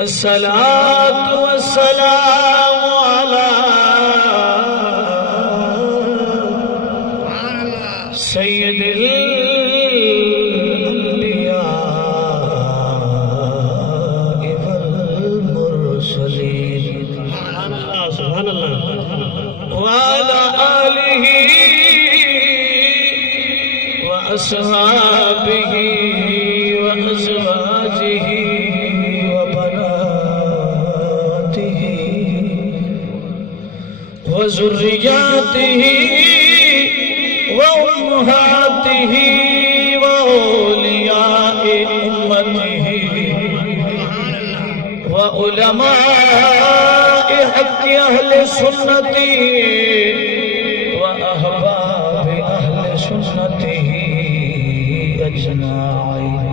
الصلاة والسلام على سيد الأنبياء والمرسلين سبحان اللہ وعلى آله وأصحابه وأزواجه وبناته وذرياته وأمهاته وأولياء أمته وعلماء حق أهل سنته وأحباب أهل سنته أجمعين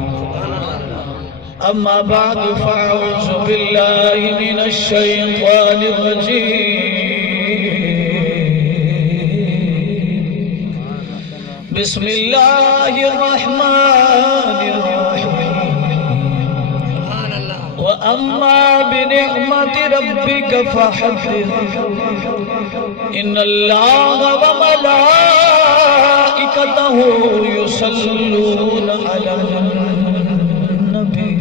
أما بعد فأعوذ بالله من الشيطان الرجيم بسم الله الرحمن الرحيم وأما بنعمة ربك فحدث إن الله وملائكته يصلون على النبي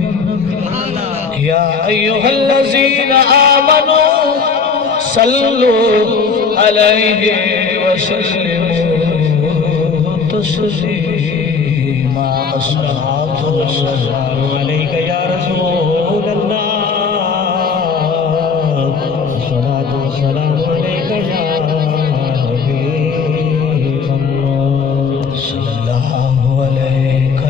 يا أيها الذين آمنوا صلوا عليه وسلموا تسليما الصلاة والسلام عليك يا رسول الله الصلاة والسلام عليك يا حبيب الله صلى الله عليك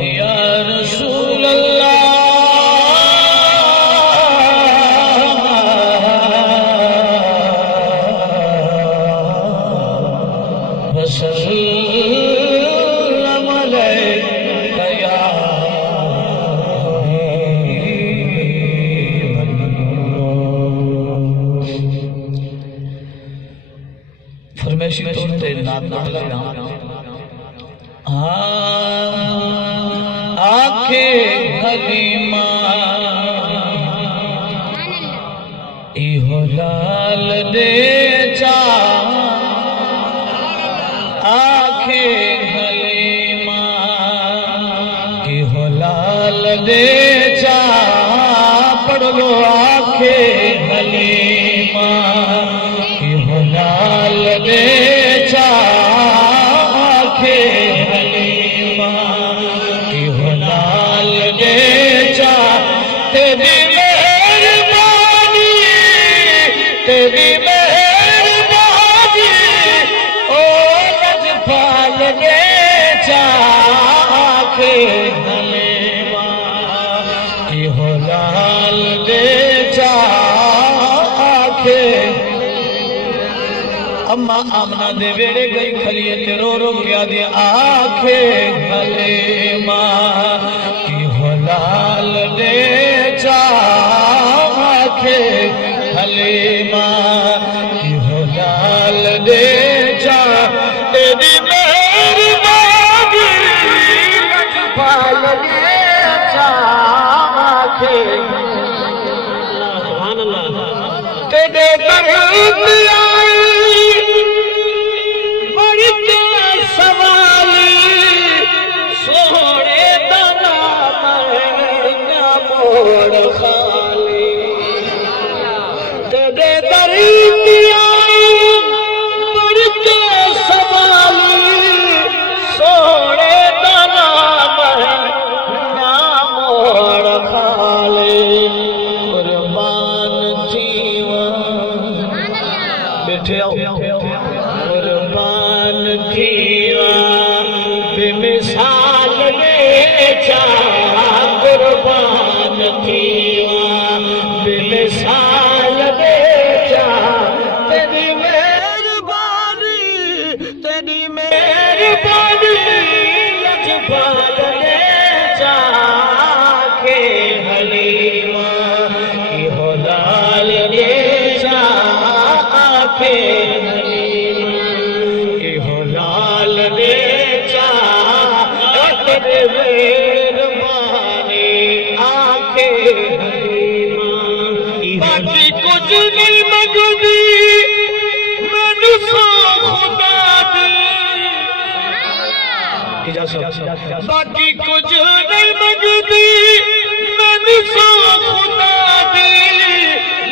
يا رسول الله وسلم عليك يا حبيب الله فرمائشی طور تے نام پڑھ لینا آنکھیں حلیمہ ایہو لال دے چا آنکھیں حلیمہ ایہو لال دے چا پڑھ لو آنکھیں حلیمہ ایہو لال دے چا آنکھیں حلیمہ ایہو لال دے چا تیری مہربانی تیری مہربانی او لجپال دے چا آنکھیں حلیمہ ایہو لال دے چا آنکھیں اما آمنہ دے بیڑے گئی کھلیے تے رو رو کیا دے آنکھیں حلیمہ ایہو لال دے چا آنکھیں حلیمہ ایہو لال دے چا تیری مہربانی لجپال دے چا آنکھیں سبحان اللہ تیرے درد آئی بڑی سوالی سوڑے دنا مرنا موڑ خالی تیرے درد آئی بڑی سوالی سوڑے دنا مرنا موڑ خالی قربان تھیوان بیٹھے آؤ قربان تھیوان بے مثال لے چا قربان تھیوان بے مثال لے چا تیری مہربانی لجپال لے چا آنکھیں حلیمہ ایہو لال دے چا آنکھیں حلیمہ ایہو لال دے چا تیرے مہربانی کچھ نہیں منگدی مینوں سو خدا دی باقی کچھ نہیں منگدی مینوں سو خدا دی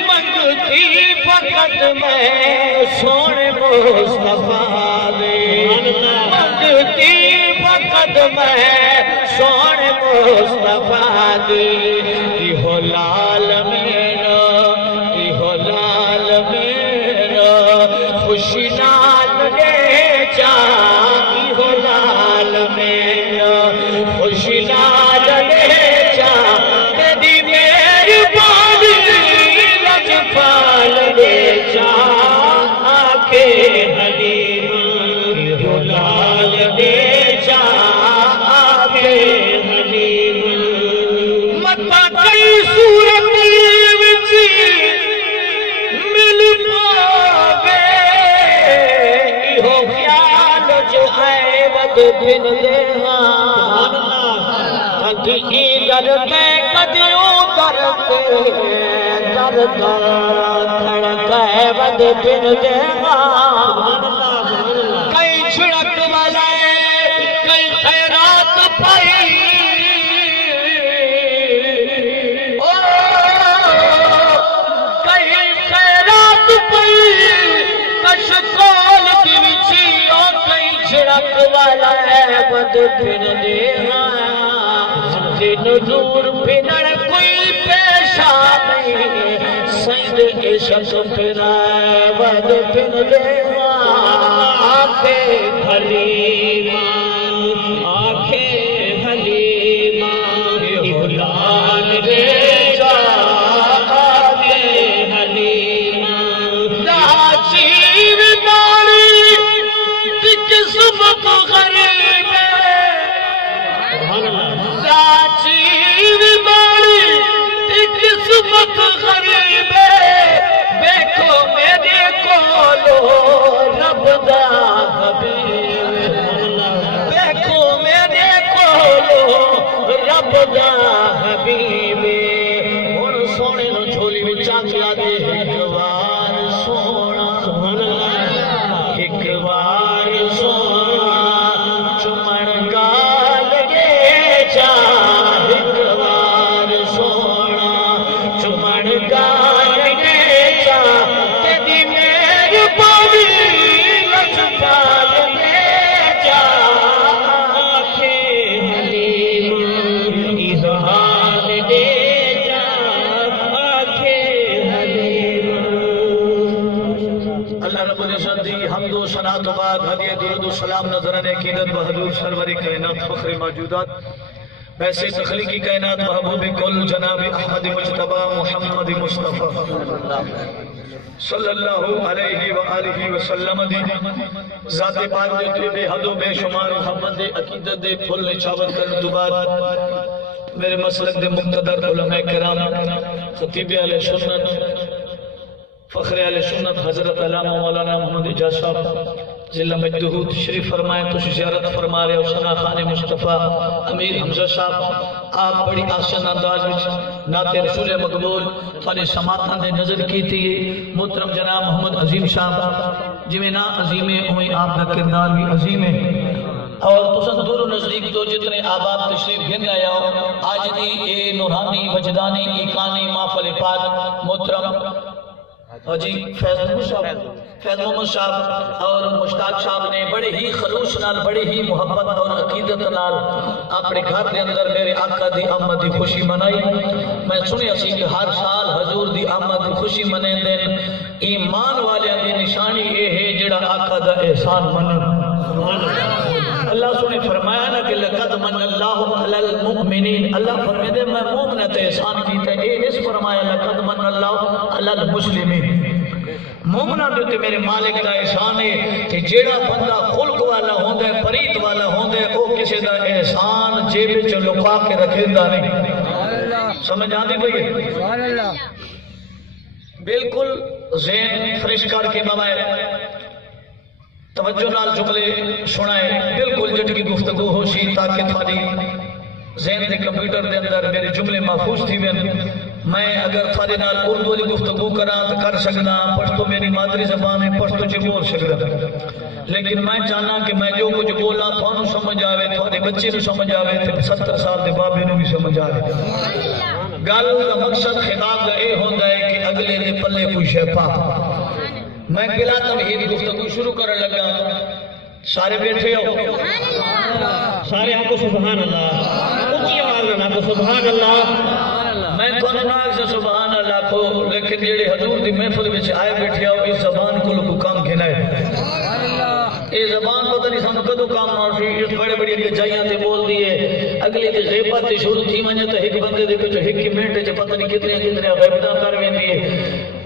منگتی فقط میں سونے مصطفیٰ دی منگتی فقط میں سونے مصطفیٰ دی ایہو لال میرا ایہو لال میرا خوشی نال دے جا ایہو لال میرا خوشی نال دے جا تیری مہربانی رجپال دے جا آکے حلیم ایہو لال دے جا آکے حلیم متا کئی صورت وچ مل پاوے ایہو خیال جو آئے ود بن دے کدی درد کدیوں درد درد کھڑکے ود بن دے کئی چھڑک والے کئی خیرات پائی کئی خیرات پائی کشکول دی وچی کئی چھڑک والا ود بن دے دن دور پھنڑ کوئی پیشا نہیں سید عشق پھرائے ود پھن دے آنکھے حلیمہ ایہو لال دے جا آنکھے حلیمہ لاچیر داری دی قسمت غریب چیر ماری قسمت غریب دیکھو میرے کولو رب دا حبیب دیکھو میرے کولو رب دا حبیب ہن سونے نو جھولی وچ چاکلا دے ایک وار سونا ایک وار سونا چمن گال دے جا ایک وار سونا چمن گال دے جا تیری مہربانی لجپال دے جا آنکھے حلیم اظہار دے جا آنکھے حلیم اللہ رب العزت دی حمد و ثنا تو بعد ہدیہ درود و سلام نظران عقیدت بحضور سرور کائنات فخر موجودات ویسے تخلیقی کائنات محبوب کل جناب احمد مجتبی محمد مصطفیٰ صلی اللہ علیہ وآلہ وسلم دی ذات پاک دے بے حد و بے شمار محمد دے عقیدت دے پھل نچاور کرنے تو بعد میرے مسلک دے مقتدر علماء کرام خطیب اہل سنت فخر اہل سنت حضرت علامہ مولانا محمد اجاز صاحب ضلع مجدہو تشریف فرمائیں تو زیارت فرما رہے ہو ثنا خان مصطفیٰ امیر حمزہ صاحب آپ بڑی آسان انداز وچ نعت رسول مقبول تھوڑے سماعتاں دے نظر کی تھی محترم جناب محمد عظیم صاحب جویں نا عظیم ہے اویں آپ دا کردار بھی عظیم ہے اور تساں دور و نزدیک تو جتنے آباد تشریف گھن آیا ہو آج دی اے نورانی وجدانی ایکانی محفل پاک محترم جی فیض محمد صاحب اور مشتاق صاحب نے بڑے ہی خلوص نال بڑے ہی محبت اور عقیدت نال اپنے گھر دے اندر میرے آقا دی آمد دی خوشی منائی میں سنیا سی کہ ہر سال حضور دی آمد دی خوشی منیں دے ایمان والے دی نشانی یہ ہے جڑا آقا دا احسان منن اللہ سنے فرمایا نا کہ لقد من اللہ علی المؤمنین اللہ فرمائے دے میں مومنت احسان کیتا ہے اے اس فرمایا لقد من اللہ علی المسلمین مومنہ دیتے میرے مالک دا احسان ہے کہ جیڑا بندہ خلق والا ہوندے پرید والا ہوندے او کسی دا احسان جیب چ لکا کے رکھے دا نہیں سمجھ آندی بھئی بالکل ذہن فریش کر کے موبائل توجہ نال جملے سنائے بالکل جٹ کی گفتگو ہو سی تاکہ تھوڑی ذہن دے کمپیوٹر دے اندر میرے جملے محفوظ تھی وین میں اگر تھوڑے نال اردو والی گفتگو کراں تو کر سکدا، پشتو میری مادری زبان ہے، پشتو چ بول سکدا، لیکن میں چاہنا کہ میں جو کچھ بولا تھانوں سمجھ آوے، تھوڑے بچے نوں سمجھ آوے تے 70 سال دے بابے نوں بھی سمجھ آوے۔ گل دا مقصد خطاب دا اے ہوندا ہے کہ اگلے دے پلے کوئی شے پا۔ میں بلا تمہید گفتگو شروع کرن لگا، سارے بیٹھے ہو؟ سارے آپ کو سبحان اللہ، اونچی آواز میں آپ کو سبحان اللہ۔ میں تھوڑا ناک سے سبحان اللہ کو، لیکن جڑے حضور دی محفل وچ آئے بیٹھے ہو اس زبان کو کام کہنا ہے۔ یہ زبان پتہ نہیں سانو کدوں کام آسی، اس بڑے بڑی جائیاں تے بول دیے، اگلی تے غیبت تے شروع تھی ونجے تے ایک بندے دے وچ ایک منٹ وچ پتہ نہیں کتنے غیبتاں کر ویندی ہے،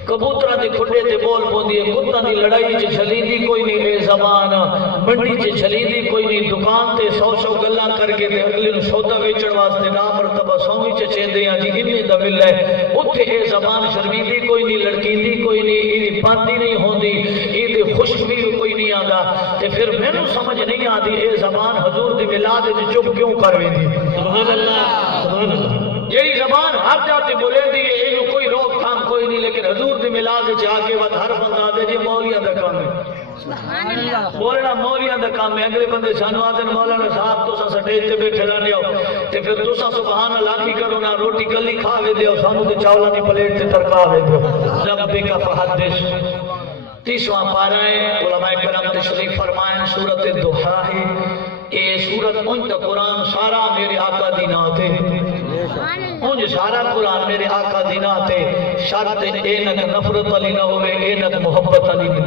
کبوتراں دے کھڈے تے بول پوندی ہے، کتاں دی لڑائی چ چھلیندی کوئی نہیں اے زبان، منڈی چ چھلیندی کوئی نہیں، دکان تے 100 گلاں کر کے تے اگلے نوں سودا ویچن واسطے نا مرتبہ سوئی چ چیندے ہیں جی انی دا مل ہے، اوتھے اے زبان شرمیندی کوئی نہیں، لڑکیندی کوئی نہیں، ایدی پاندی نہیں ہوندی، ایدی خوشبو کوئی نہیں آندا، تے پھر مینوں سمجھ نہیں آندی اے زبان حضور دی میلاد وچ چپ کیوں کر ویندی۔ سبحان اللہ، سبحان اللہ۔ یہی زبان ہر جاتے بولے دی ہے، کوئی روک تھام کوئی نہیں، لیکن حضور دی میلاد وچ آ کے ود ہر بندہ دے جی مولیاں دا کام ہے، بولنا مولیاں دا کام ہے۔ اگلے بندے سانو آدن مولانا صاحب تساں سٹیج تے بیٹھے رہنے ہو تے پھر تساں سبحان اللہ کی کرو نا، روٹی گلی کھا وے دیو، سانو تے چاولاں دی پلیٹ تے ترکا وے دیو۔ ربک فحدث 30واں پارہ ہے، علماء کرام تشریف فرمائیں، سورۃ الضحیٰ ہے۔ اے سورت ان تا قرآن سارا میرے آقا دی نات ہے، انج سارا قرآن میرے آقا دی نات ہے، شرط اینک نفرت علی نہ ہوئے، اینک محبت علی نہ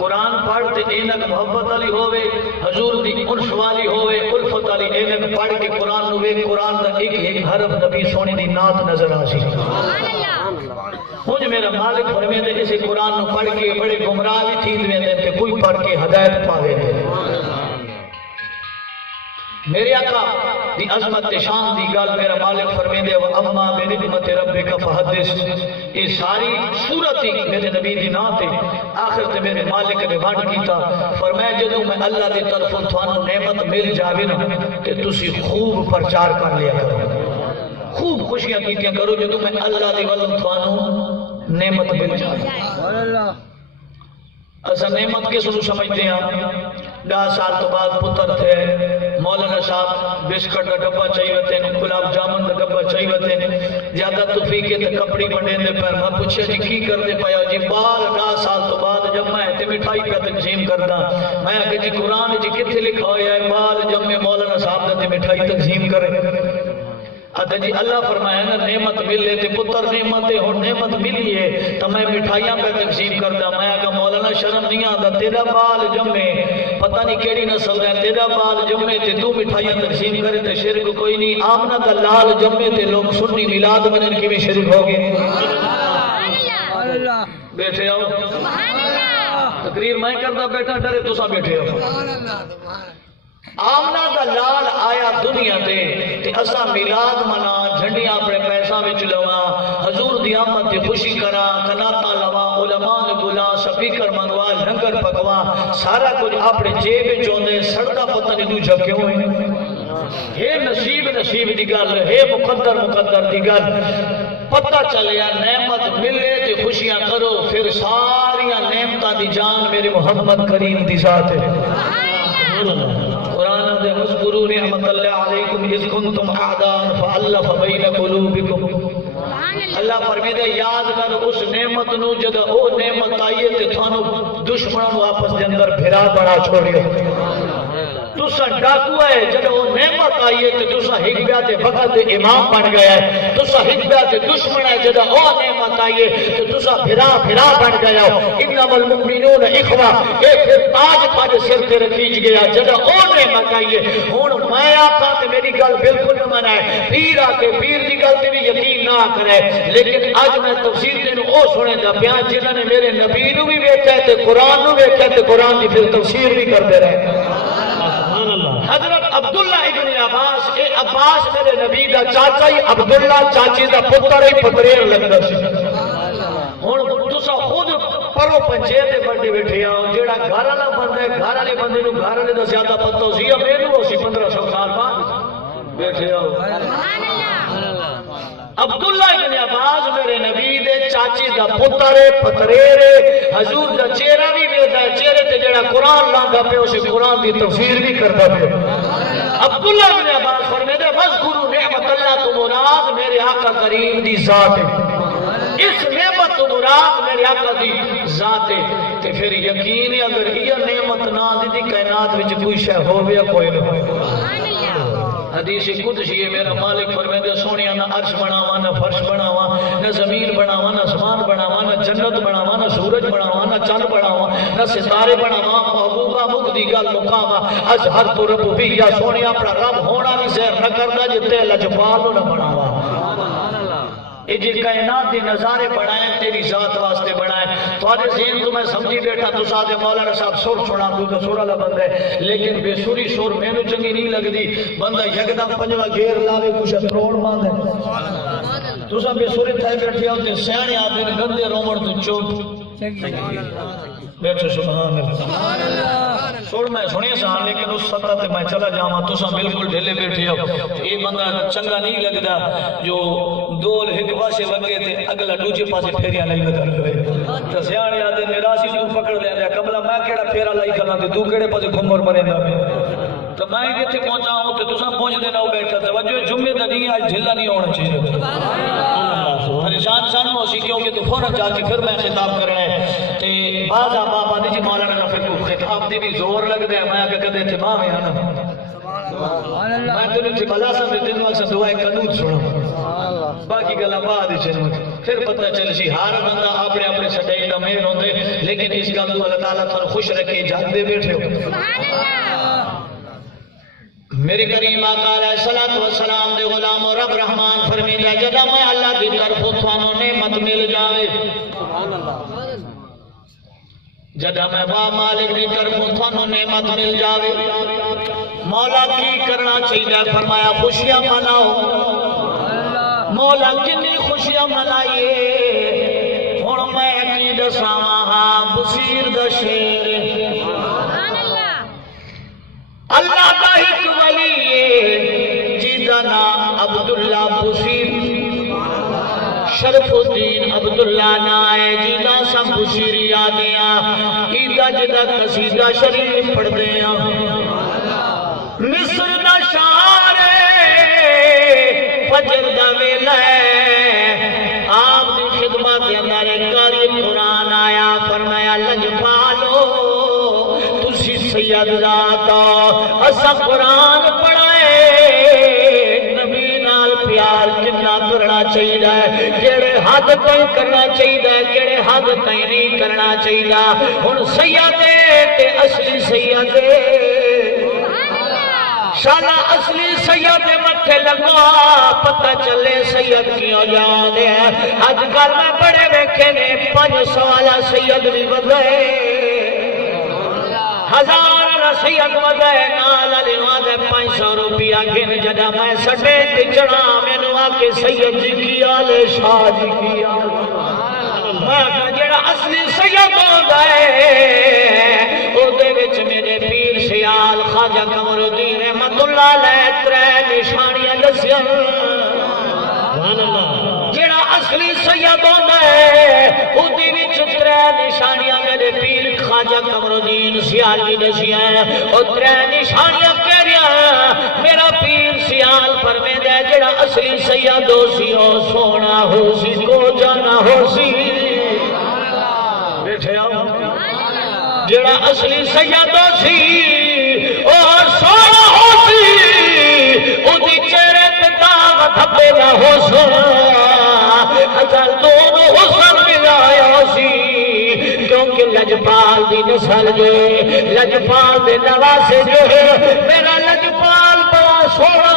قرآن پڑھتے اینک محبت علی ہوئے، حضور دی انس والی ہوئے، الفت علی، اینک پڑھ کے قرآن نوے، قرآن دا ایک حرف نبی سونی دی نات نظر آسی۔ مجھ میرا مالک فرمے دے اسے قرآن نو پڑھ کے بڑے گمراہ بھی تھی دے تے کوئی پڑھ کے ہدایت پاوے دے۔ میرے آقا دی عظمت شان دی گل میرا مالک فرمے دے وَأَمَّا بِنِعْمَتِ رَبِّكَ فَحَدِّثْ۔ یہ ساری صورت ہی میرے نبی دی نات ہے، آخر تے میرے مالک نے وعدہ کیتا، فرمایا جدوں میں اللہ دی طرفوں تھانوں نعمت مل جاوے نا تے تسی خوب پرچار کر لیا کرو، خوب خوشیاں کیتیاں کرو جدوں میں اللہ دی ولوں تھانوں نعمت مل جاوے۔ ایسا نعمت کس نو سمجھتے ہیں؟ 10 سال تو بعد پتر تھے، مولانا صاحب بسکٹ کا ڈبہ چاہیے ہوتے ہیں، گلاب جامن کا ڈبہ چاہیے ہوتے ہیں، زیادہ توفیقے تے کپڑی بڑھے دے پر میں پوچھے جی کی کر دے پایا جی 12 سال تو بعد جب میں تے مٹھائی پہ تقسیم کردا، میں کہ جی قرآن جی کتنے لکھا ہویا ہے بعد جب میں مولانا صاحب تے مٹھائی تقسیم کرے۔ اتا جی اللہ فرمایا نا نعمت ملے تے پتر نعمت ہے، اور نعمت ملی ہے تو میں مٹھائیاں پہ تقسیم کردا، میں کہا مولانا شرم نہیں آتا، تیرا بال جمے پتہ نہیں کیڑی نسل ہے، تیرا بال جمے تے تو مٹھائیاں تقسیم کرے تے شرک کوئی نہیں، آمنہ دا لال جمے تے لوگ سنی میلاد منن کی بھی شرک ہو گئے۔ بیٹھے ہو تقریر میں کردا بیٹھا، ڈرے تساں بیٹھے ہو۔ آمنہ دا لال آیا دنیا دے تے اسا میلاد منا، جھنڈیاں اپنے پیسہ وچ لواں، حضور دی آمد تے خوشی کراں، کناتا لواں، علماء نے بلا، سپیکر منگوا، لنگر پکواں، سارا کچھ اپنے جیب وچ ہوندے، سڑدا پتہ نہیں دوجا کیوں ہے۔ ہے نصیب دی گل ہے، مقدر دی گل، پتہ چلیا نعمت ملے تے خوشیاں کرو، پھر ساریاں نعمتاں دی جان میرے محمد کریم دی ذات ہے۔ قرآن دے اذکروا نعمت اللہ علیکم اذ کنتم اعداء فالف بین قلوبکم۔ اللہ فرمائے دے یاد کر اس نعمت نو جد او نعمت آئیے تے تھانو دشمنوں آپس دے اندر بھرا بڑا چھوڑیے، تسا ڈاکو ہے جب وہ نعمت آئیے تو تسا حکبہ تے وقت امام بن گیا ہے، تسا حکبہ تے دشمن ہے جب وہ نعمت آئیے تو تسا بھرا بن گیا ہو۔ انما المؤمنون اخوہ، ایک پھر تاج پاج سر تے رکھیج گیا جب وہ نعمت آئیے۔ ہون میں آقا تے میری گل بالکل نہ منائے، پیر آکے پیر دی گل تے بھی یقین نہ کرے، لیکن آج میں تفسیر دینوں او سنے دا پیان جنہوں نے میرے نبی نو بھی بیٹھا ہے تے قرآن نو بیٹھا ہے تے قرآن دی پھر تفسیر بھی کر دے رہے۔ حضرت عبداللہ ابن عباس، اے عباس میرے نبی دا چاچا ہی، عبداللہ چاچی دا پتر ہی پتریر لگتا سی۔ ہن تسا خود پرو پنجے تے بڑے بیٹھے آؤ، جیڑا گھر والا بندہ ہے گھر والے بندے نوں گھر والے دا زیادہ پتہ سی، میرے ہو سی 1500 سال بعد بیٹھے آؤ۔ عبداللہ ابن عباس میرے نبی دے چاچی دا پترے پتریرے حضور دا چہرہ بھی ویدا ہے، چہرے تے جڑا قرآن لاندا پہ اسے قرآن دی تفسیر بھی کردا پہ۔ عبداللہ ابن عباس فرمیدے وذکروا نعمت اللہ تو مراد میرے آقا کریم دی ذات ہے، اس نعمت تو مراد میرے آقا دی ذات ہے۔ تے پھر یقین ہے اگر یہ نعمت نہ دی کائنات وچ کوئی شے ہوے یا کوئی نہ ہوے۔ حدیث قدسی ہے، میرا مالک فرمیندے سونیا نہ عرش بناواں نہ فرش بناواں نہ زمین بناواں نہ آسمان بناواں نہ جنت بناواں نہ سورج بناواں نہ چند بناواں نہ ستارے بناواں، محبوبہ مقدی گل مقامہ اظہر تو ربوبیہ، سونیا اپنا رب ہونا بھی ظاہر نہ کردا جتے لجپال نہ بناواں۔ یہ جی کائنات دی نظارے بنائیں تیری ذات واسطے بنائیں۔ تھوڑے ذہن تو میں سمجھی بیٹھا تو ساتھ مولانا صاحب سر سنا تو سر والا بندہ ہے، لیکن بے سری سر مینوں چنگی نہیں لگدی۔ بندہ یکدم پنجواں گھیر لاوے کچھ تروڑ مانگ ہے۔ تساں بے سری تھے بیٹھے ہو تے سیانے آدے گندے رومن تو چوپ بیٹھو سبحان اللہ۔ سر میں سنے سا لیکن اس سطح تے میں چلا جاواں تساں بالکل ڈھیلے بیٹھے ہو، یہ بندہ چنگا نہیں لگدا جو دول ایک پاسے وگے تے اگلا دوجے پاسے پھیریاں نہیں بدل ہوئے۔ تے سیانے آدے میراثی تو پکڑ لیندا کملا میں کیڑا پھیرا لائی کھڑا تے تو کیڑے پاسے گھمر مریندا میں۔ تو میں کتے پہنچا ہوں تے تساں پہنچ دینا بیٹھا توجہ جمعے دا نہیں آج ڈھیلا نہیں ہونا چاہیے۔ پریشان سانو اسی کیونکہ تو فوراں جا کے پھر میں خطاب کرنا ہے تے بعض بابا نے جی مولانا رفیع کو خطاب دی بھی زور لگدا ہے، میں کہ کدے تے ماں ہے نا میں تو نہیں بلا سا دن واسطے دعائیں قنوت سنا باقی گلا بعد چلو پھر پتہ چل سی ہر بندہ اپنے اپنے سٹے دا مہر ہوندے، لیکن اس گل تو اللہ تعالیٰ تھانوں خوش رکھے جاندے بیٹھے ہو۔ میرے کریم آقا علیہ الصلوۃ والسلام دے غلام اور رب رحمان فرمیدا جدا میں اللہ دی طرف تھانوں نعمت مل جاوے، جدا میں با مالک دی طرف تھانوں نعمت مل جاوے، مولا کی کرنا چاہیے؟ فرمایا خوشیاں مناؤ۔ مولا کنی خوشیاں منائیے؟ ہن میں کی دساواں ہاں بصیر دا شیر اللہ دا ایک ولی ہے جیدا نام عبداللہ بصیر، شرف الدین عبداللہ نائے جیدا سب بصیر یادیاں ایدہ جدا قصیدہ شریف پڑھ دیاں۔ مصر دا شعر فجر دا ویلا آپ دی خدمت دے اندر قاری قرآن آیا، فرمایا لجپالو تسی سید ذات اسا قرآن پڑھائے نبی نال پیار کتنا کرنا چاہیے، کیڑے حد تائیں کرنا چاہیے کیڑے حد تائیں نہیں کرنا چاہیے۔ ہن سید تے اصلی سید شالا اصلی سید متھے لگا پتہ چلے سید کیوں جانے اج کل میں بڑے ویکھے نے 500 والا سید بھی بدلے 1000 والا سید بدلے نال علی وعدے 500 روپیہ گن جدا میں سٹے تے چڑھا مینوں آ کے سید جی کی آل شاہ جی کی آل میں جڑا اصلی سید ہوندا ہے او دے وچ میرے پیر سیال خواجہ قمر الدین رحمت اللہ علیہ 3 نشانیاں دسیاں۔ جڑا اصلی سید ہوندا ہے او دے وچ 3 نشانیاں میرے پیر خواجہ قمر الدین سیال دی دسیاں، او 3 نشانیاں کہڑیاں؟ میرا پیر سیال فرمیدا ہے جڑا اصلی سید ہو سی او سونا ہو سی کو جانا ہو سی، بیٹھے آؤ جڑا اصلی سید ہو سی اور سونا ہو سی او دی چہرے تے داغ دھبے نہ ہو سا ہزار دونوں حسن ملایا ہو سی، کیونکہ لجپال دی نسل جو ہے لجپال دے نواسے جو ہے میرا لجپال بڑا سونا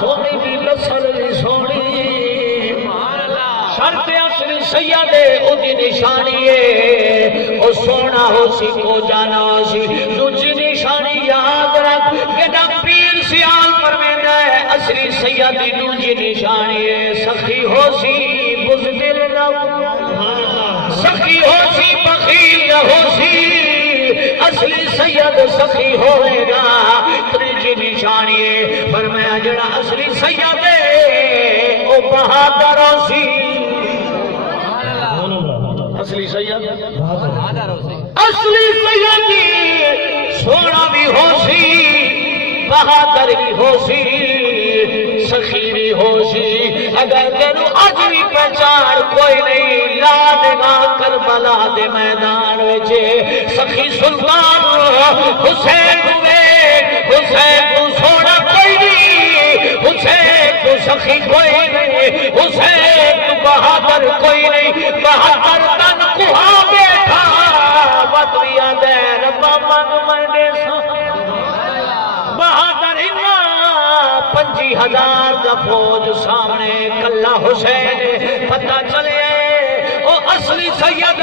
سونی دی نسل دی سونی شرط اصلی سید او دی نشانی ہے او سونا ہو سی کو جانا ہو سی۔ دوسری نشانی یاد رکھ کہ پیر سیال فرمیدا ہے اصلی سید دی دوسری نشانی ہے سخی ہو سی بزدل نہ سخی ہو سی بخیل نہ ہو سی، اصلی سید سخی ہوئے گا۔ تیسری نشانی ہے فرمایا جڑا اصلی سید ہے بہادر سی اصلی سید اصلی سید سونا بھی ہو سی بہادر بھی ہو سی سخی بھی ہو سی اگر تینو اج بھی پہچان کوئی نہیں لاد کربلا دے میدان وچے سخی سلطان حسین حسین کو سونا کوئی نہیں حسین کو سخی کوئی نہیں حسین کو بہادر کوئی نہیں بہادر تن کوہا بیٹھا بدویا دے ربا من منڈے بہادر 50,000 کا فوج سامنے کلا حسین پتہ چلے او اصلی سید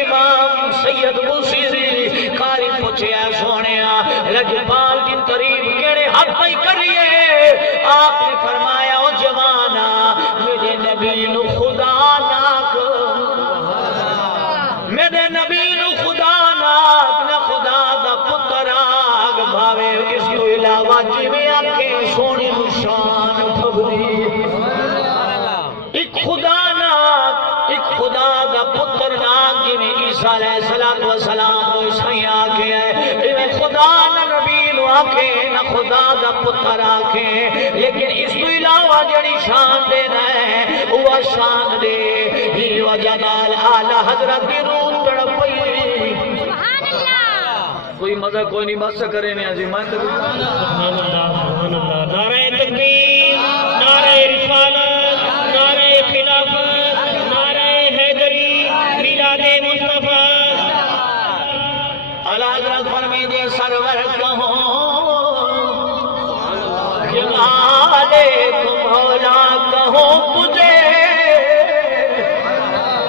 امام سید موسیری قاری پوچھیا سونیا لجپال کی تعریف کیڑے حق پہ کریے آپ نے فرمایا او جوانا میرے نبی نو خدا نہ میرے نبی نو خدا نہ خدا دا پتر آگ بھاوے اس تو علاوہ جی میں آنکھیں سونی نشان بھوری ایک خدا دا پتر ناک جی میں عیسیٰ علیہ السلام عیسائی آکے ہے انہیں خدا نہ نبی نو آکے نہ خدا دا پتر آکے لیکن اس تو علاوہ جڑی شان دے رہے ہیں وہ شان دے ہی وجہ نال اعلیٰ حضرت کی روح تڑپ پئی کوئی مزہ کوئی نہیں بس کرے نہیں عظیم سبحان اللہ نعرہ تکبیر نعرہ رسالت نعرہ خلافت نعرہ حیدری میلاد مصطفیٰ اعلیٰ حضرت فرمیدے سرور کہو کہ مالک مولا کہو تجھے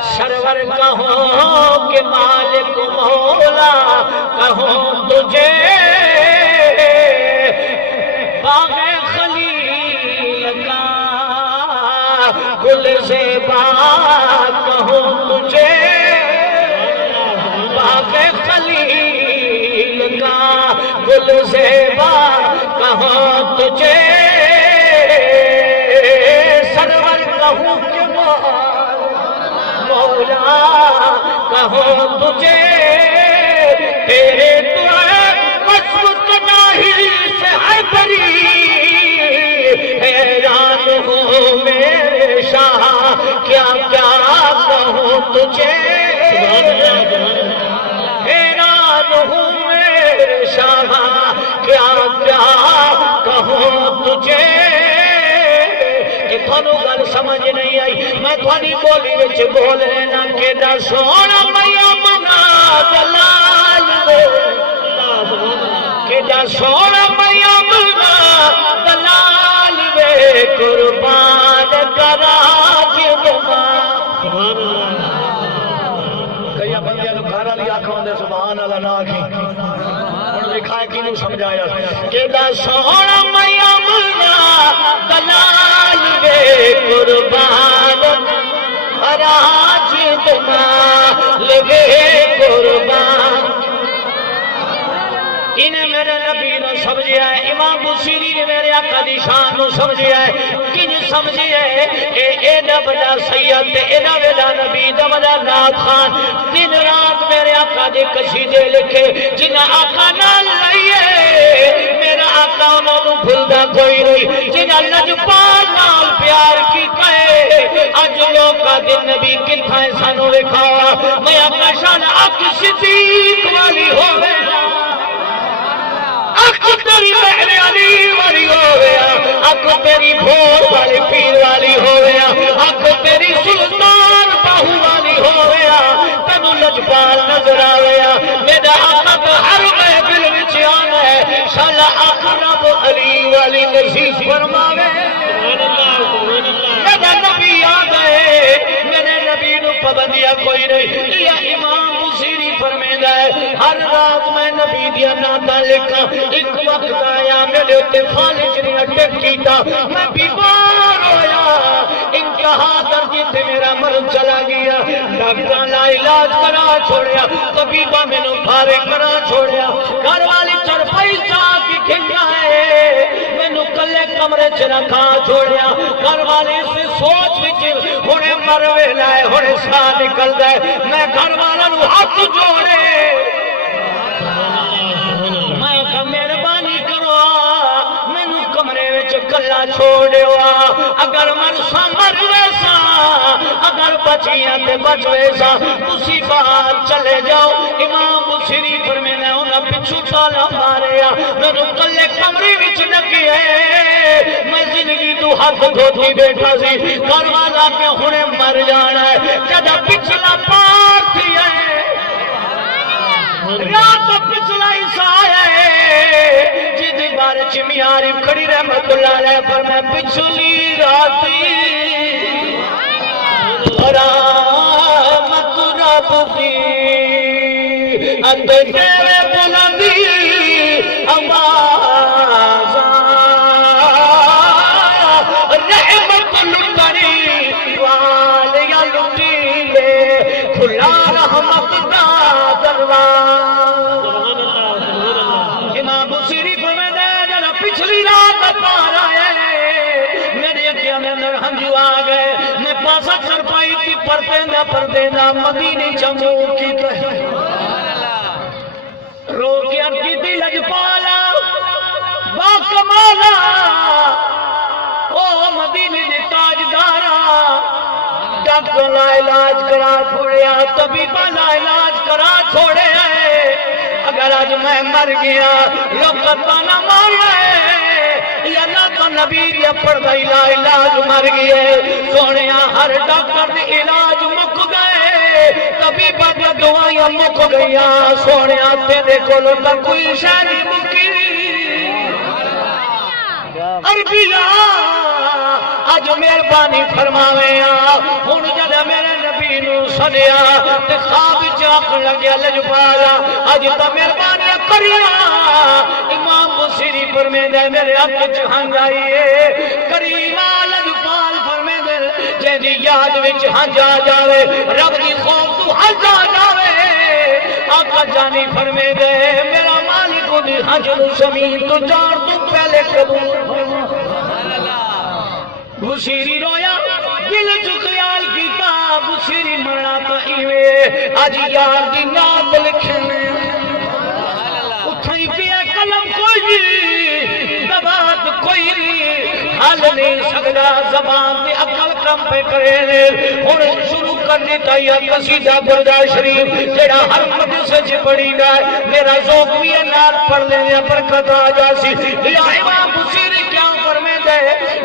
سرور کہو کہ مالک مولا کہو تجھے باغ خلیل کا گل زیبا کہو تجھے باغ خلیل کا گل زیبا کہو تجھے سرور کہو کہ مولا کہو تجھے تیرے دعا قسمت ناہی سے حیدری حیران ہوں میرے شاہ کیا کیا کہوں تجھے حیران ہوں میرے شاہ کیا کیا کہوں تجھے تھانو گل سمجھ نہیں آئی میں تھانی بولی وچ بول لینا کہ دا سونا میا منا دلال کہ دا سونا میا منا دلال وے قربان کراج دما کئی بندیاں نو گھر والی آکھاں دے سبحان اللہ نہ آکھی ہن لکھا ہے کینوں سمجھایا کہ دا سونا میا منا دلال وے قربان راج دمال وے قربان انہیں میرے نبی نے سمجھیا ہے امام بصیری نے میرے آقا دی شان نو سمجھیا ہے کن سمجھیا ہے اے بڑا سید تے اینا ویلا نبی دا بڑا نات خان دن رات میرے آقا دے قصیدے لکھے جنہ آقا نال لئیے میرا آقا انہوں نے بھلدا کوئی نہیں جنہ لجپال نال پیار کی کہے اج لوگ کا دن نبی کتھائیں سانو لکھا میں آقا شان آقا صدیق والی ہوئے اکو تیری بہن علی والی ہو گیا اکو تیری بھور والی پیر والی ہو گیا اکو تیری سلطان باہو والی ہو گیا تنو لجپال نظر آیا میرا آقا تو ہر محفل وچ آنا ہے شالا اقرب علی والی نصیب فرماوے میرا نبی آد ہے میرے نبی نو پابندیاں کوئی نہیں یا امام بصیری فرمیدا ہے ہر رات میں نبی دیا ناتا لکھا ایک وقت آیا میرے اتے فالج نے اٹک کیتا میں بیمار ہویا انتہا درجے تے میرا مرض چلا گیا ڈاکٹر لا علاج کرا چھوڑیا طبیبہ میں نو فارغ کرا چھوڑیا گھر والی چرپائی چاہ کی کھلیا ہے میں نو کلے کمرے چ رکھا چھوڑیا گھر والے سے سوچ وچ ہنے مر ویلا ہے ہنے سا نکل گئے میں گھر والوں ہاتھ جوڑے میں کہ مہربانی کرو مینوں کمرے وچ کلا چھوڑیو اگر مرسا مر ویسا اگر بچیاں تے بچ ویسا تسی باہر چلے جاؤ امام بصری فرمینا انہاں پچھو تالا ماریا مینوں کلے کمرے وچ لگے میں زندگی تو ہاتھ دھوتی بیٹھا سی گھر والا کہ ہنے مر جانا ہے جدا پچھلا پار تھی ہے رات پچھلا حصہ آیا ہے جدی بار چمی عارف کھڑی رحمت اللہ علیہ پر میں پچھلی راتی رحمت رب دی اندر تیرے بلندی آواز رحمت لٹری والیا لٹی لے کھلا رحمت دا دروازہ امام بصری فرماتے ہیں جب پچھلی رات پار آئے میرے اکھیاں میں اندر ہنجو آ گئے میں پاسا کر پائی تھی پردے نہ مدینی چمو کی کہے رو کے اب کی تھی لجپالا با کمالا او مدینی دی تاجدارا ڈاکٹر لا علاج کرا چھوڑیا طبیبہ لا علاج کرا چھوڑے اگر آج میں مر گیا لوگ تانا مار رہے یا نہ تو نبی یا پڑھ گئی لا علاج مر گئے سونیا ہر ڈاکٹر دی علاج مک گئے طبیبہ دی دعائیں مک گیا سونیا تیرے کولوں تا کوئی شے نہیں مکی عربیہ آج مہربانی فرماوے ہن جد میرے نبی نو سنیا تے خواب چاک لگیا لجپالا اج تا مہربانی کریا امام بصری فرمیندے میرے حق چ ہنج آئیے کریما لجپال فرمیندے جیندی یاد وچ ہنج آ جاوے رب دی خوف تو ہنج آ جاوے آقا جانی فرمیندے میرا مالک دی ہنج نو زمین تو جان تو پہلے قبول بصری رویا دل جو خیال کیتا بصری مرنا تو ایوے آج یار دی نات لکھنے اٹھائی پیا قلم کوئی دبات کوئی حل نہیں سکتا زبان دی عقل کم پہ کرے اور شروع کرنی تایا قصیدہ بردا شریف جڑا ہر مدرسے سے پڑھی گئے میرا ذوق بھی ہے نار پڑھ لینے برکت آ جاسی یا امام بصری کیا فرمے دے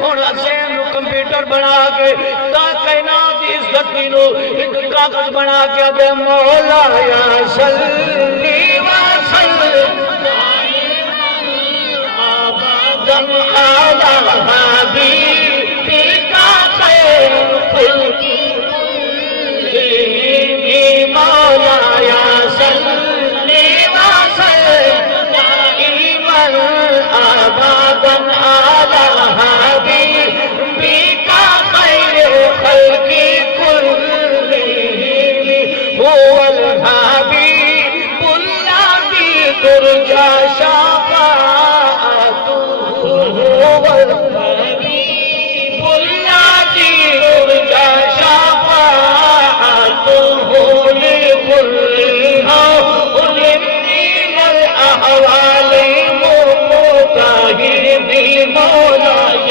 اور ذہن نو کمپیوٹر بنا کے تا کائنات کی عزت نو ایک کاغذ بنا کے دے مولا یا صلی وسلم آبادن علی حبیبک خیر خلق مولا یا صلی وسلم دائما آبادن علی حبیبک خیر خلق كلهم هو الحبيب الذي ترجى شفاعته هو الحبيب الذي ترجى شفاعته لكل هول من الأحوال مطهر مولاي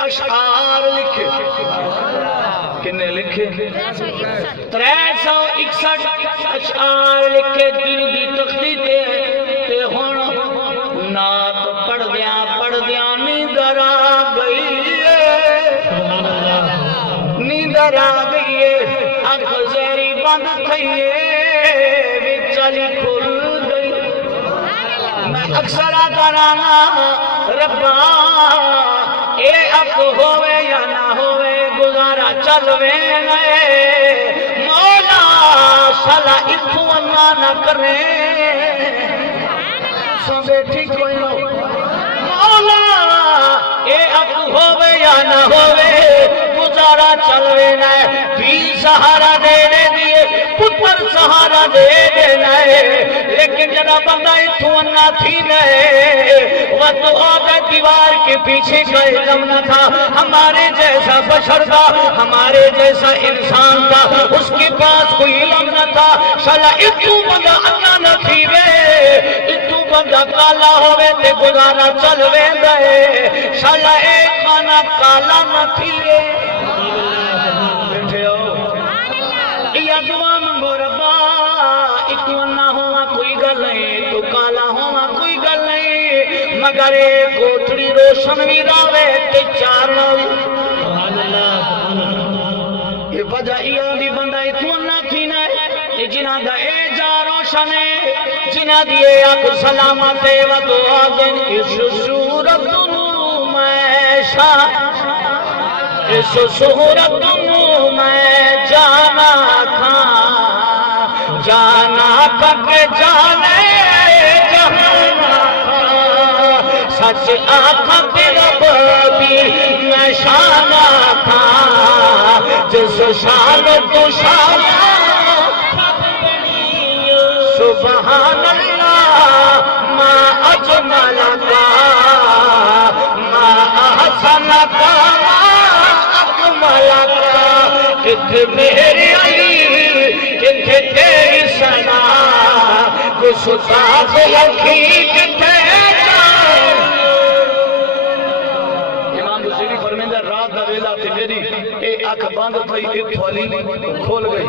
اشعار لکھے کنے لکھے 361 اشعار لکھے دل دی تختی تے ہن نات پڑھ دیا نیندر آ گئی نیندر آ گئی اکھ زہری بند تھئی وچالی کھل گئی میں اکثر کرانا ربا اے اک ہوئے یا نہ ہوئے گزارا چلوے نئے مولا سلا اتو اللہ نہ کرے سو بیٹھی کوئی نو مولا اے اب ہووے یا نہ ہووے گزارا چلوے نہ بھی سہارا دے دے دیے پتر سہارا دے دینا ہے لیکن جنا بندہ اتھو نہ تھی نئے وہ تو آدھا دیوار کے پیچھے کا علم نہ تھا ہمارے جیسا بشر تھا ہمارے جیسا انسان تھا اس کے پاس کوئی علم نہ تھا شالا اتھو بندہ اللہ نہ تھی وے اتھو بندہ کالا ہوئے تے گزارا چلوے دے شالا ایک مانا کالا نہ تھی وے بیٹھے ہو یا دعا منگو ربا اتو نہ ہوا کوئی گل نہیں تو کالا ہوا کوئی گل نہیں مگر کوٹڑی روشن بھی راوے تے چارنا یہ وجہ یہ دی بندہ اتو نہ تھی نہ جنہ دا اے جا روشن ہے جنہ دی اے اک سلامت ہے و دعا دن اس صورت نو میں شاہ اس صورت نو میں جانا تھا جانا تک جانے جانا تھا سچ آنکھا پہ رب بھی میں شانا تھا جس شان تو شانا سبحان اللہ ما اجمل کا ما احسن کا کتھے میری علی کتھے تیری سنا کچھ ساتھ لکھی کتھے امام بصیری فرمیندہ رات دا ویلا تے میری اے اکھ بند تھئی ایک تھولی کھول گئی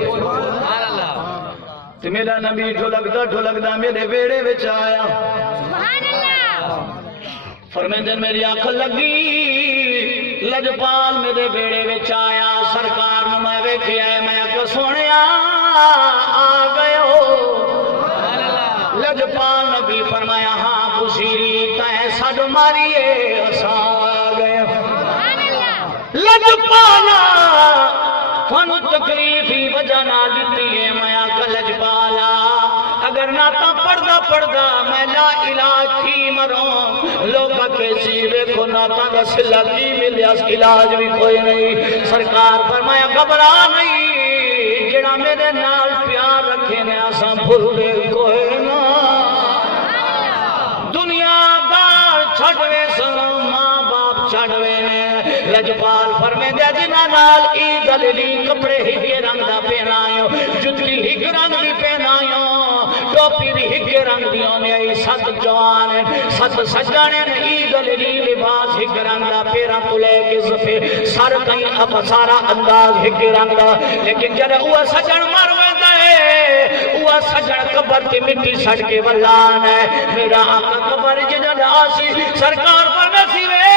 تے میرا نبی ڈھلکدا میرے بیڑے وچ آیا فرمیندہ میری آنکھ لگی لجپال میرے بیڑے وچ آیا سرکار نو میں ویکھیا ہے میں کہ سونیا آ گئے ہو لجپال نبی فرمایا ہاں بصیری تے سڈ ماریے اساں آ گئے لجپالا تھانو تکلیف ہی وجہ نہ دتی ہے میں کہ لجپالا اگر ناتا پڑھدا میں لا علاج تھی مروں لوگا کیسی ویکھو ناتا دس لگی ملیا علاج بھی کوئی نہیں سرکار فرمایا گھبرا نہیں جڑا میرے نال پیار رکھے نے اساں بھول دے کوئی نہ دنیا دار چھڑوے سنو ماں باپ چھڑوے نے لجپال فرمے دیا جنہ نال عید علی کپڑے ہی رنگ دا پہنایو جتی ہی رنگ دی پہنایو ٹوپی دی ہک رنگ دیوں نے ست جوان ست سجانے نے عید علی لباس ہک رنگ دا پیرا تو لے کے زفے سر کہیں اب سارا انداز ہک رنگ دا لیکن جڑے اوہ سجن مر ویندا ہے اوہ سجن قبر تے مٹی سڑ کے ولان ہے میرا آقا قبر جڑا آسی سرکار پر نصیبے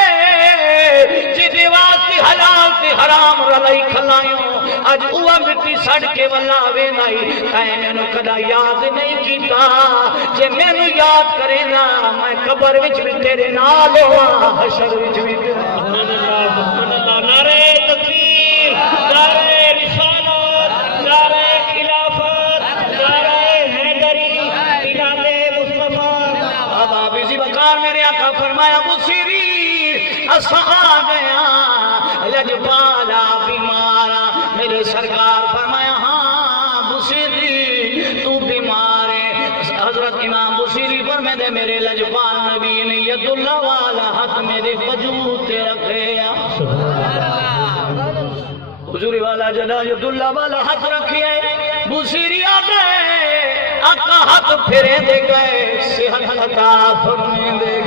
جدی واسطی حلال تے حرام رلائی کھلائیوں آج اوہ مٹی سڑ کے ولاوے نہیں کہیں میں نے کدا یاد نہیں کیتا جے میں نے یاد کرے نا میں قبر وچ بھی تیرے نال ہوا حشر وچ بھی سبحان اللہ نعرہ تکبیر نعرہ رسالت نعرہ خلافت نعرہ حیدری بلال مصطفیٰ اب آپ اسی بکار میرے آقا فرمایا بصیری اسا آ گیا لجپالا بیمارا میرے سرکار فرمایا ہاں بصیری تو بیمار ہے حضرت امام بصیری فرمائے دے میرے لجپال نبی نے ید اللہ والا ہاتھ میرے وجود تے رکھیا حضوری والا جدا ید اللہ والا ہاتھ رکھیا بصیری آ گئے آقا ہاتھ پھرے دے گئے صحت عطا فرمائے دے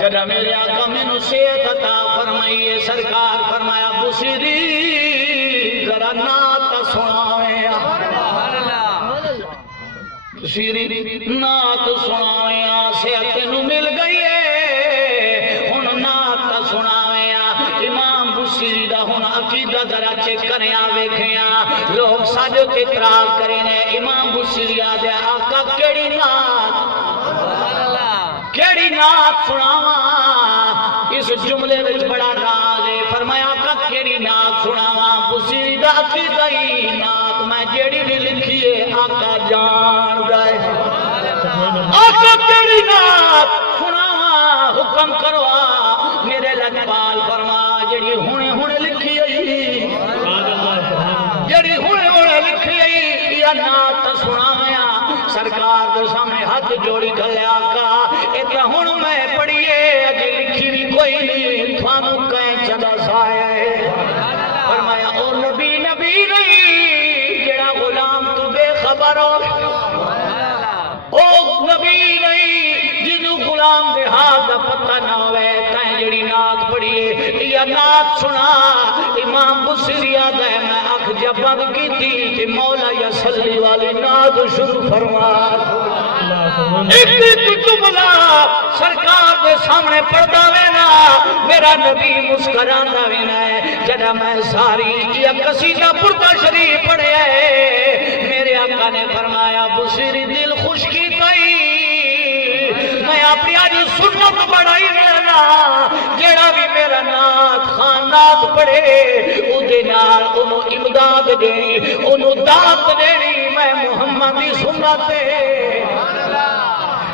جدا میرے آقا میں نو صحت عطا فرمائیے سرکار فرمایا بصیری ذرا نعت سناویں بصیری نعت سناویں صحت نو مل گئی ہے ہن نعت سناویں امام بصیری دا ہن عقیدہ ذرا چیک کریا ویکھیا لوگ ساڈے تے اعتراض کرے نے امام بصیری دے آقا کیڑی نعت سناواں اس جملے وچ بڑا راز ہے فرمایا آقا کیڑی نعت سناواں بصیری دا عقیدہ ہی نعت میں جیڑی بھی لکھی ہے آقا جان دا ہے آقا جڑی نات سناواں حکم کروا میرے لجپال فرما جڑی ہونے ہونے لکھی آئی جڑی ہونے ہونے لکھی آئی یا نات سناواں سرکار دے سامنے ہاتھ جوڑی کھلے آقا ایک ہن میں پڑھیے اجے لکھی بھی کوئی نہیں تھانوں کہیں چلا سایا ہے فرمایا او نبی نبی نہیں جڑا غلام تو بے خبر ہو او نبی نہیں جنوں غلام دے ہاتھ دا پتہ نہ ہوئے تائیں جڑی نعت پڑھیے یا نعت سنا امام بصری یاد ہے میں اکھ جب بند کی تھی کہ مولا یا صلی والی نعت شروع فرما ایک جملہ سرکار دے سامنے پڑھتا وینا میرا نبی مسکراندا وینا ہے جڑا میں ساری یا قصیدہ پڑھتا شریف پڑھے ہے میرے آقا نے فرمایا بصری دل خوش کی تئی میں اپنی آج سنت بڑھائی لینا جڑا بھی میرا نات خان نات پڑھے او دے نال انہوں امداد دینی انہوں دات دینی میں محمد دی سنت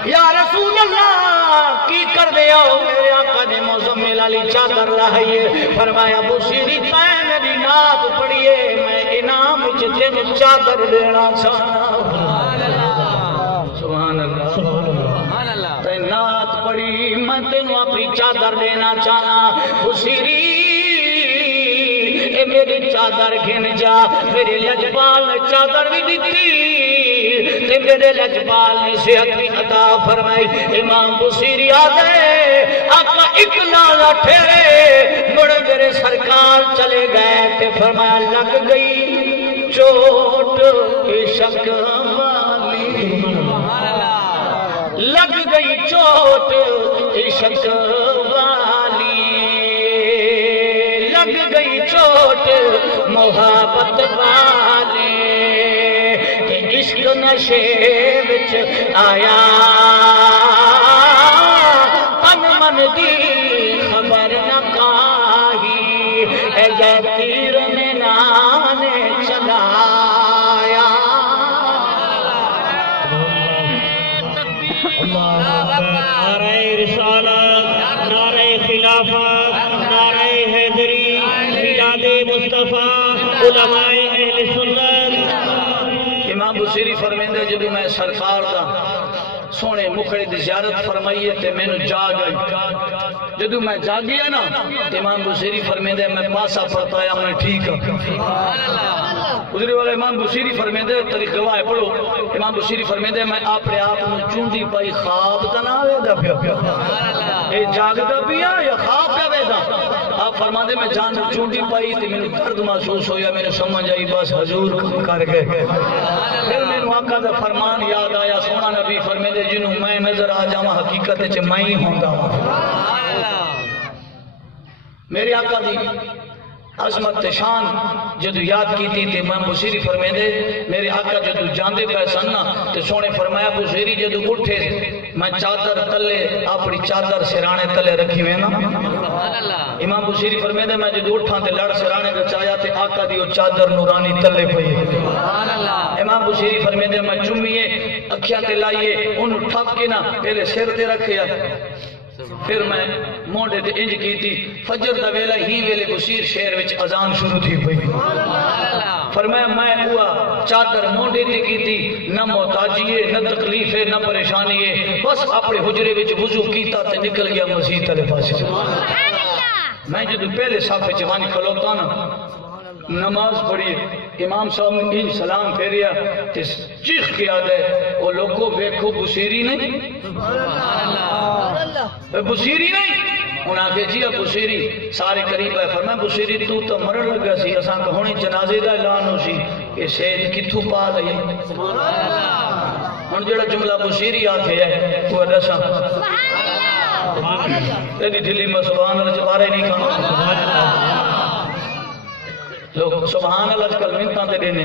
یا رسول اللہ کی کر دیا ہو میرے آقا نے مزمل علی چادر لائیے فرمایا بصری تائیں میری نات پڑھیے میں انعام جتن چادر دینا چاہنا سبحان اللہ تائیں نات پڑھی میں تینوں اپنی چادر دینا چاہنا بصری اے میری چادر گھن جا میرے لجپال نے چادر بھی دیتی تے میرے لجپال نے صحت بھی عطا فرمائی امام بصری آدھے آقا اکلالا ٹھہرے مڑ میرے سرکار چلے گئے تے فرمایا لگ گئی چوٹ عشق والی لگ گئی چوٹ عشق والی لگ گئی چوٹ محبت والی کہ عشق نشے وچ آیا تن من دی خبر نہ کاہی اے جا تیر میں نانے چلایا نعرہ رسالت نعرہ خلافت نعرہ حیدری میلاد مصطفیٰ علماء اہل سنت امام بصری فرمیندے جدو میں سرکار دا سونے مکھڑے دی زیارت فرمائیے تے میں نو جاگ آئی جدو میں جاگیا نا امام بصری فرمیندے میں پاسا پرتایا میں ٹھیک ہوں گزری والا امام بصری فرمیندے طریق گواہ پڑھو امام بصری فرمیندے میں اپنے آپ میں چوندی پائی خواب تناوے دا پیا اے جاگ دا پیا یا خواب دا دا آپ فرماندے میں جان چوندی پائی تے میں درد محسوس ہویا میں نے سمجھ آئی بس حضور کر گئے پھر میں آقا دا فرمان یاد آیا سونا نبی فرمیندے جنہوں میں نظر آ جاؤں حقیقت چ میں ہی ہوں گا میرے آقا دی عظمت شان جدو یاد کی تھی تے امام بصری فرمیندے میرے آقا جدو جاندے پہ سننا تے سونے فرمایا بصری جدو اٹھے میں چادر تلے اپنی چادر سرانے تلے رکھی ہوئے نا امام بصری فرمیندے میں جدو اٹھاں تے لڑ سرانے دے چایا تے آقا دی وہ چادر نورانی تلے پئی امام بصری فرمیندے میں چومیے اکھیاں تے لائیے انہوں ٹھپ کے نا پہلے سر تے رکھیا پھر میں موڑے تے انج کی تھی فجر دا ویلہ ہی ویلے بصیر شہر وچ اذان شروع تھی پئی فرمایا میں ہوا چادر موڑے تے کی تھی نہ محتاجیے نہ تکلیفے نہ پریشانیے بس اپنے حجرے وچ وضو کیتا تے نکل گیا مسجد والے پاسے میں جدو پہلے صافے جوانی کھلوتا نا نماز پڑھی امام صاحب نے ان سلام پھیریا تے چیخ کے آدھے وہ لوگوں بیکھو بصیری نہیں بصیری نہیں انہاں کے جی بصیری سارے قریب ہے فرمایا بصیری تو مرن لگا سی اساں کہ ہونی جنازے دا اعلان ہو سی کہ سید کتھوں پا لئی ہن جڑا جملہ بصیری آکھے ہے وہ دساں تیری ڈھلی میں سبحان اللہ چبارے نہیں کھانا لوگ سبحان اللہ کل منتاں تے دینے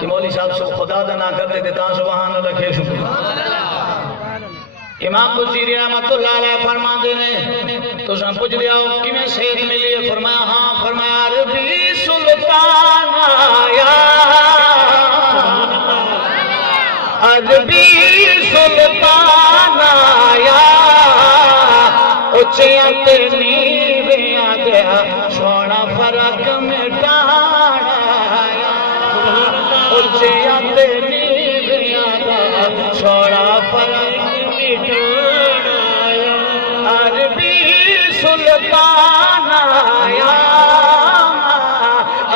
کہ مولی صاحب سب خدا دا نہ کرتے تے تاں سبحان اللہ کہہ شکر امام بصری رحمت اللہ علیہ فرما دینے تو سن پوچھ لیا کہ میں صحت ملی ہے فرمایا ہاں فرمایا عربی سلطان آیا عربی سلطان اچیاں تے نیویاں دیا سونا فرق مٹانا اچیاں تے نیویاں دیا سونا فرق مٹانا عربی سلطان آیا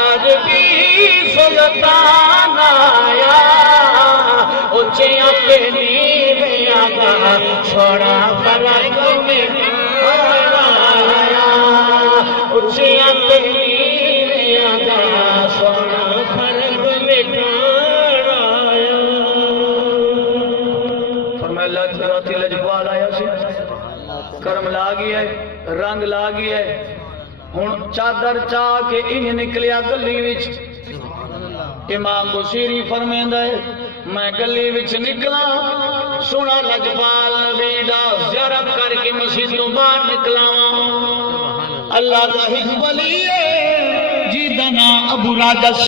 عربی سلطان آیا اچیاں تے نیویاں دیا سونا فرق مٹانا اچیاں تے نیویاں دیا سونا فرق مٹانا فرمایا اللہ ذاتی لجپال آیا سی کرم لا گیا ہے رنگ لا گیا ہے ہن چادر چاہ کے انج نکلیا گلی وچ امام بصیری فرمیندا ہے میں گلی وچ نکلا سونا لجپال نبی دا زیارت کر کے مسجد تو باہر نکلاواں اللہ دا ایک ولی ہے جی دا نام ابو راجہ